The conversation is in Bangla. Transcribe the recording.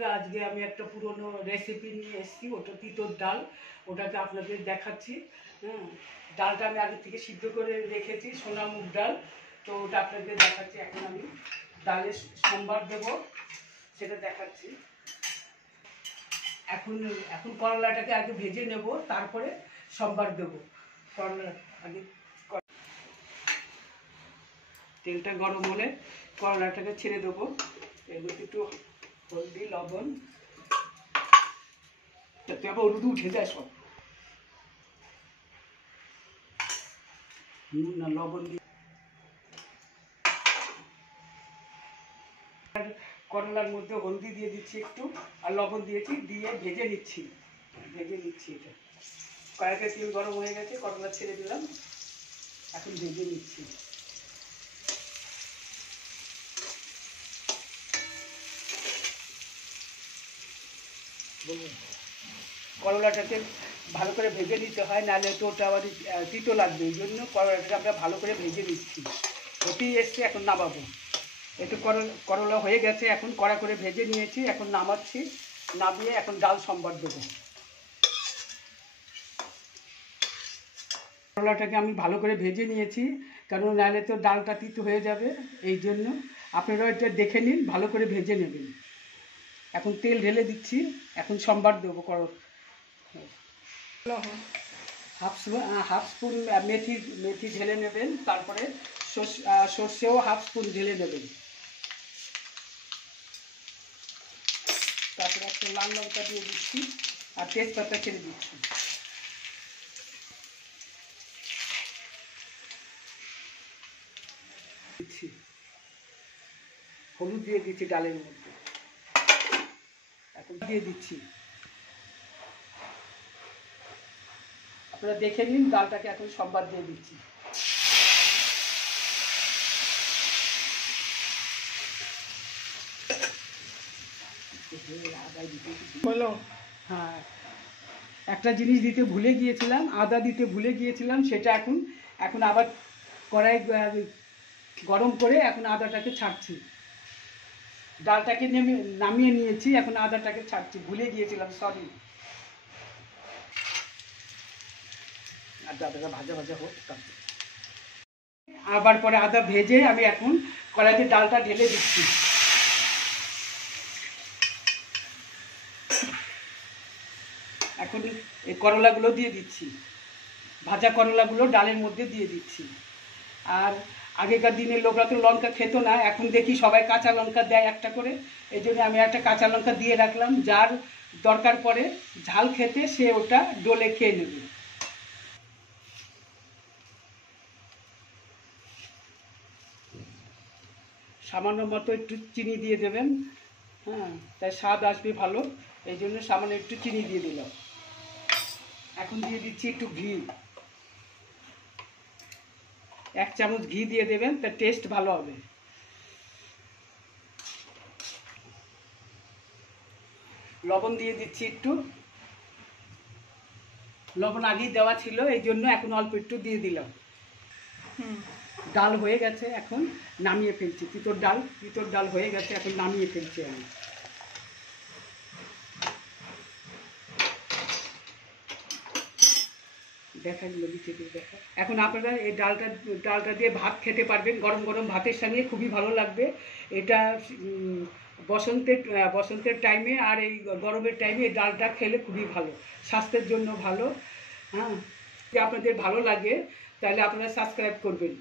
বন্ধুরা, আজকে আমি একটা পুরনো রেসিপি নিয়ে এসেছি। ওটা তিতর ডাল, ওটাকে আপনাদের দেখাচ্ছি। ডালটা আমি আগে থেকে সিদ্ধ করে রেখেছি, সোনা মুগ ডাল। তো ওটা আপনাদের দেখাচ্ছি। এখন আমি ডালের সম্বার দেব, সেটা দেখাচ্ছি। এখন এখন করলাটাকে আগে ভেজে নেব, তারপরে সম্বার দেব। করলা আগে তেলটা গরম হলে করলাটাকে ছেড়ে দেবো। এবার একটু হলদি, লবণ, যাতে আবার হলুদ উঠে যায় সব। না, লবণ দিয়ে করলার মধ্যে হলদি দিয়ে দিচ্ছি একটু, আর লবণ দিয়েছি, দিয়ে ভেজে নিচ্ছি এটা। কড়াইতে তেল গরম হয়ে গেছে, করলা ছেড়ে দিলাম, এখন ভেজে নিচ্ছি। করলাটাকে ভালো করে ভেজে নিতে হয়, নাহলে তো ওটা আবার তিতো লাগবে। এই জন্য করলাটাকে আমরা ভালো করে ভেজে নিচ্ছি। ওতেই এসছে, এখন নামাবো। একটু করলা হয়ে গেছে, এখন কড়া করে ভেজে নিয়েছি, এখন নামাচ্ছি। নামিয়ে এখন ডাল সম্বার দেবো। করলাটাকে আমি ভালো করে ভেজে নিয়েছি, কারণ নাহলে তো ডালটা তিতো হয়ে যাবে। এই জন্য আপনারা এটা দেখে নিন, ভালো করে ভেজে নেবেন। এখন তেল ঢেলে দিচ্ছি, এখন সম্বার দেবো। হাফ স্পুন মেথি ঢেলে নেবেন, তারপরে সর্ষেও হাফ স্পুন ঢেলে নেবেন। তারপরে একটা লাল লঙ্কা দিয়ে দিচ্ছি, আর তেজপাতা ছেড়ে দিচ্ছি। হলুদ দিয়ে দিচ্ছি ডালের মধ্যে, এখন দিয়ে দিচ্ছি। আপনারা দেখে নিন, ডালটাকে এখন সম্বার দিয়ে দিচ্ছি। বলো, হ্যাঁ, একটা জিনিস দিতে ভুলে গিয়েছিলাম, আদা দিতে ভুলে গিয়েছিলাম। সেটা এখন আবার কড়াই গরম করে এখন আদাটাকে ছাড়ছি। ডালটাকে নামিয়ে নিয়েছি, এখন আদাটাকে ছাড়ছি, ভুলে গিয়েছিলাম, সরি। আদাটা ভাজা ভাজা হোক। আবার পরে আদা ভেজে আমি এখন কড়াইতে ডালটা ঢেলে দিচ্ছি। এখন এই করলাগুলো দিয়ে দিচ্ছি, ভাজা করলাগুলো ডালের মধ্যে দিয়ে দিচ্ছি। আর আগেকার দিনের লোকরা তো লঙ্কা খেত না, এখন দেখি সবাই কাঁচা লঙ্কা দেয় একটা করে। এই জন্য আমি একটা কাঁচা লঙ্কা দিয়ে রাখলাম, যার দরকার পড়ে ঝাল খেতে সে ওটা ডলে খেয়ে নেবে। সামান্য মতো একটু চিনি দিয়ে দেবেন, তাই স্বাদ আসবে ভালো। এই জন্য সামান্য একটু চিনি দিয়ে দিলাম। এখন দিয়ে দিচ্ছি একটু ঘি, 1 চামচ ঘি দিয়ে দেবেন, তার টেস্ট ভালো হবে। লবণ দিয়ে দিচ্ছি একটু, লবণ আগেই দেওয়া ছিল, এই জন্য এখন অল্প একটু দিয়ে দিলাম। ডাল হয়ে গেছে, এখন নামিয়ে ফেলছি। তিতর ডাল হয়ে গেছে, এখন নামিয়ে ফেলছি আমি। এখন আপনারা এই ডালটা দিয়ে ভাত খেতে পারবেন, গরম গরম ভাতের সঙ্গে খুবই ভালো লাগবে। এটা বসন্তের টাইমে আর এই গরমের টাইমে এই ডালটা খেলে খুবই ভালো, স্বাস্থ্যের জন্য ভালো। যদি আপনাদের ভালো লাগে তাহলে আপনারা সাবস্ক্রাইব করবেন।